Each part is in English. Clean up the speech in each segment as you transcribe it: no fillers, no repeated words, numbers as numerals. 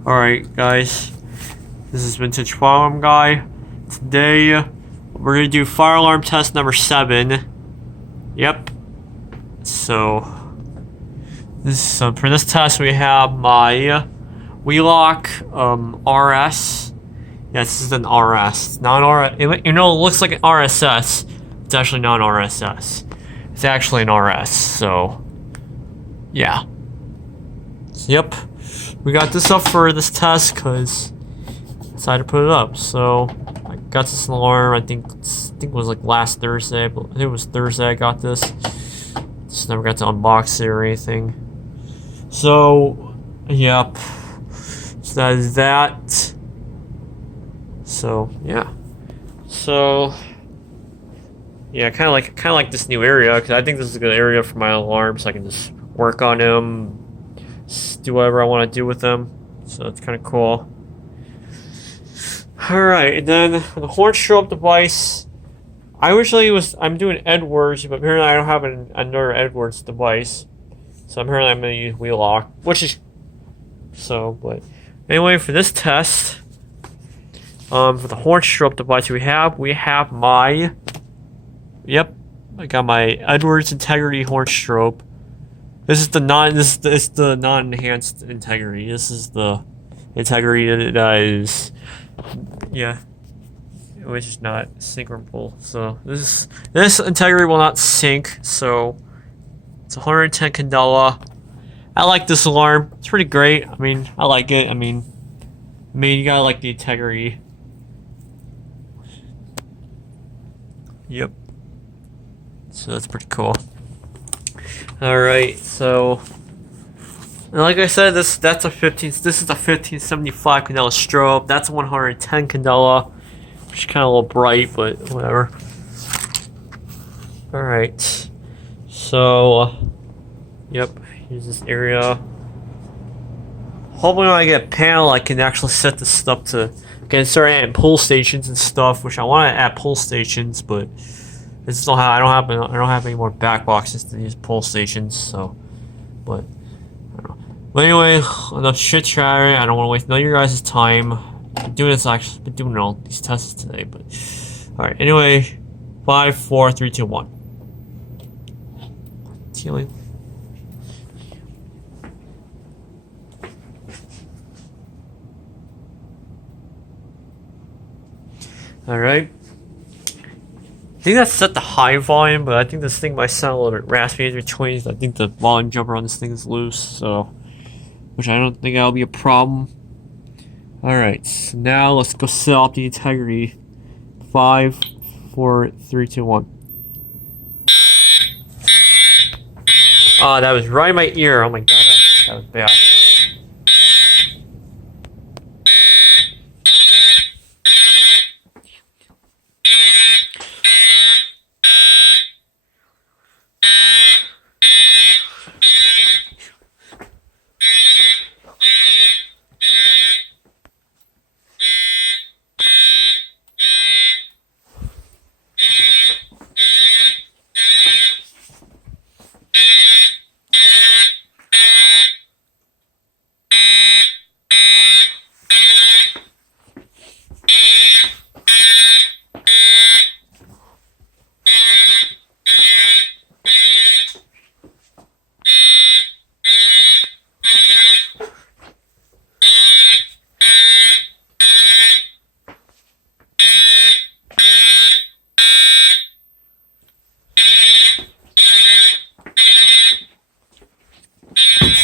Alright, guys. This is Vintage Firearm Guy. Today, we're gonna do fire alarm test number 7. Yep. So, for this test, we have my Wheelock RS. Yeah, this is an RS. Not an RS. It looks like an RSS. It's actually not an RSS. It's actually an RS. So, yeah. Yep. We got this up for this test because I decided to put it up. So I got this alarm. I think it was like last Thursday. But I think it was Thursday I got this. Just never got to unbox it or anything. So, yep. So that is that. So yeah. So yeah, kind of like this new area because I think this is a good area for my alarms. So I can just work on them. Do whatever I want to do with them, so it's kind of cool. Alright, and then the horn strobe device, I'm doing Edwards, but apparently I don't have another Edwards device, so apparently I'm going to use Wheelock, which is, but anyway, for this test, for the horn strobe device we have my, I got my Edwards Integrity horn strobe. This is the non-enhanced integrity. This is the integrity that is, which is not syncable. So this integrity will not sync. So it's 110 candela. I like this alarm. It's pretty great. I mean, I like it. I mean, you gotta like the integrity. Yep. So that's pretty cool. Alright, so like I said, this is a 1575 candela strobe. That's a 110 candela, which is kind of a little bright, but whatever. Alright, so yep, here's this area. Hopefully when I get a panel I can actually set this stuff to start adding pull stations and stuff, which I want to add pull stations, but I don't have any more back boxes to use pull stations, so, but, I don't know. But anyway, enough shit chatting. I don't want to waste none of your guys' time. Been doing all these tests today, but, alright, anyway, 5, 4, 3, 2, 1. Healing. Alright. I think that's set to high volume, but I think this thing might sound a little bit raspy in between. I think the volume jumper on this thing is loose, so which I don't think that'll be a problem. Alright, so now let's go set up the integrity. 5, 4, 3, 2, 1. Oh, that was right in my ear. Oh my god, that was bad.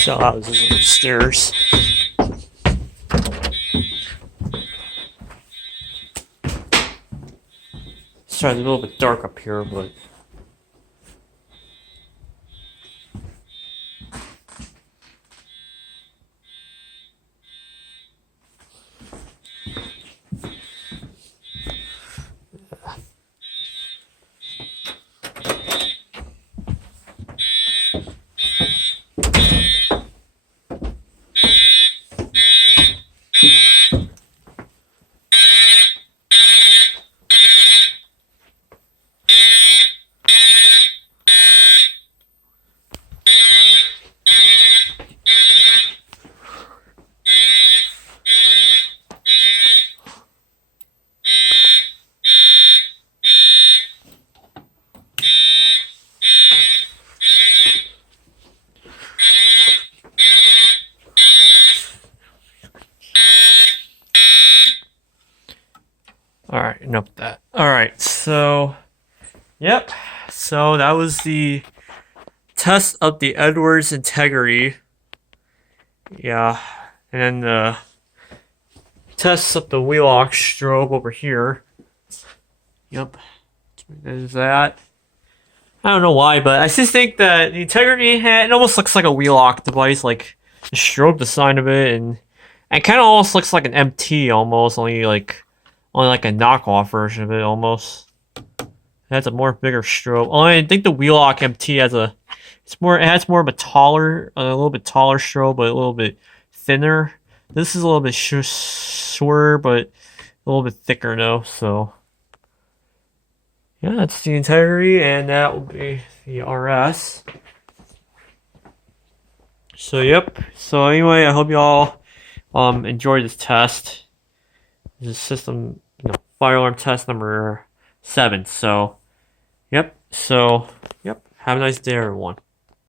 So I was upstairs. Sorry, it's a little bit dark up here, but Alright, enough of that. Alright, so yep. So that was the test of the Edwards integrity. Yeah. And then the test of the Wheelock strobe over here. Yep. There's that. I don't know why, but I just think that the integrity it almost looks like a Wheelock device, like the strobe design of it, and it kind of almost looks like an MT almost, only like a knockoff version of it almost. It has a more bigger strobe. Oh, I think the Wheelock MT has it has more of a little bit taller strobe, but a little bit thinner. This is a little bit shorter, but a little bit thicker though. So yeah, that's the integrity, and that will be the RS. So yep. So anyway, I hope you all enjoyed this test. This is system, fire alarm test number 7. So yep. So yep. Have a nice day, everyone.